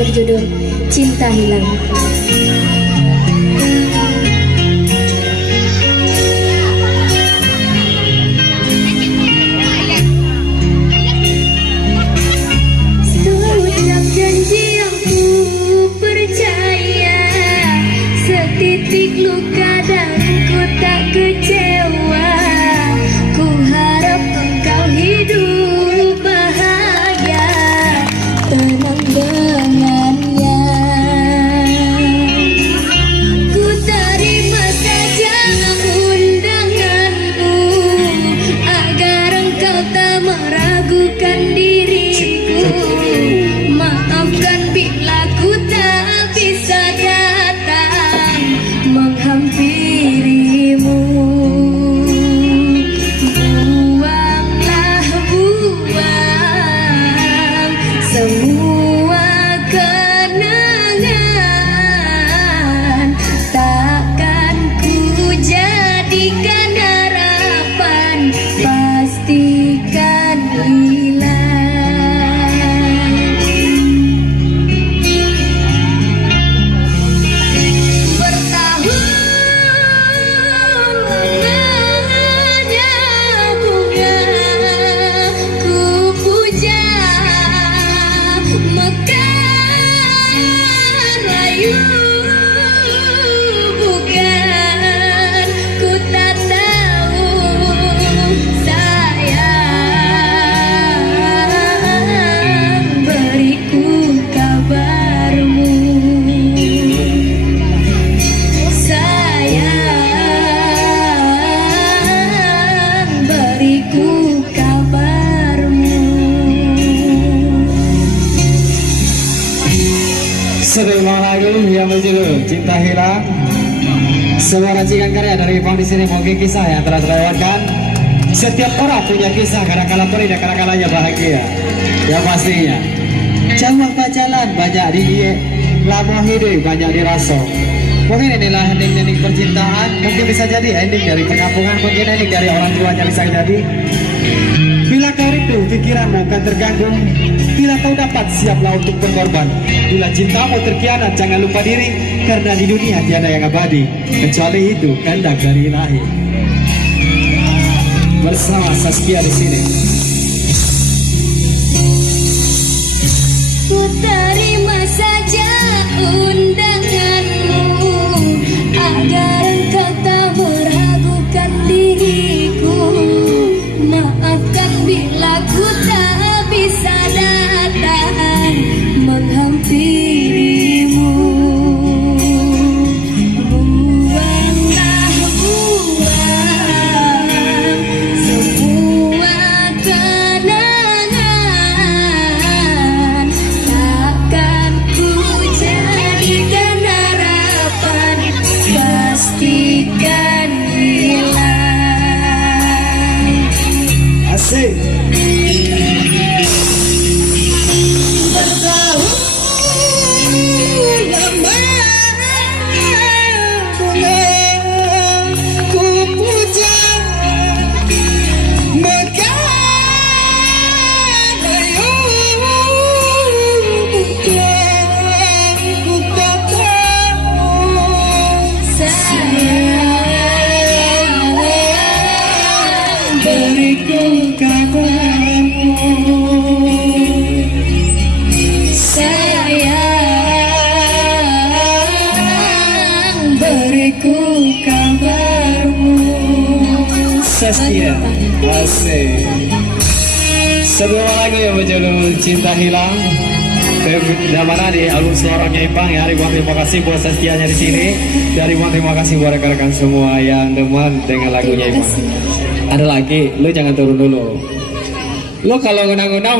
berjudul Cinta Hilang. Setiap janji yang ku percaya, setitik luka dan ku tak kecewa. Ku harap engkau hidup bahagia, tenang dengannya. Ku terima saja undanganmu, agar engkau tak meragukan diriku. Maafkan bila ku tak bisa datang menghampirimu. Buanglah, buang semua kenangan. Takkan ku jadikan harapan, pastikan hilang. Sebuah lagu yang berjudul Cinta Hilang, sebuah racikan karya dari Ipang di sini. Mungkin kisah yang telah terlewatkan. Setiap orang punya kisah, kadang-kala perih dan kadang-kalanya bahagia. Ya pastinya jauh tak jalan banyak di lama hidup banyak dirasa. Mungkin inilah ending percintaan. Mungkin bisa jadi ending dari penampungan, mungkin ending dari orang tuanya bisa jadi. Bila kau rindu, pikiranmu akan terganggu. Bila kau dapat, siaplah untuk berkorban. Bila cintamu terkhianat, jangan lupa diri, karena di dunia tiada yang abadi kecuali itu kehendak dari Ilahi. Bersama Saskia di sini. Ku terima saja undanganmu, agar engkau tak meragukan diriku. Maafkan bila ku tak bisa datang menghampirimu. Buanglah, buang semua kenangan. Takkan ku jadikan harapan, pastikan hilang. Asik. Beriku kabarmu, sayang, beriku kabarmu. Saskia, asik. Sebuah lagu yang berjudul Cinta Hilang. Dari mana di album suaranya Ipang ya. Dari Bang, terima kasih buat Saskianya di sini. Dari Bang, terima kasih buat rekan-rekan semua yang demen dengan lagunya Ipang. Ada lagi, lu jangan turun dulu. Lu kalau ngundang-ngundang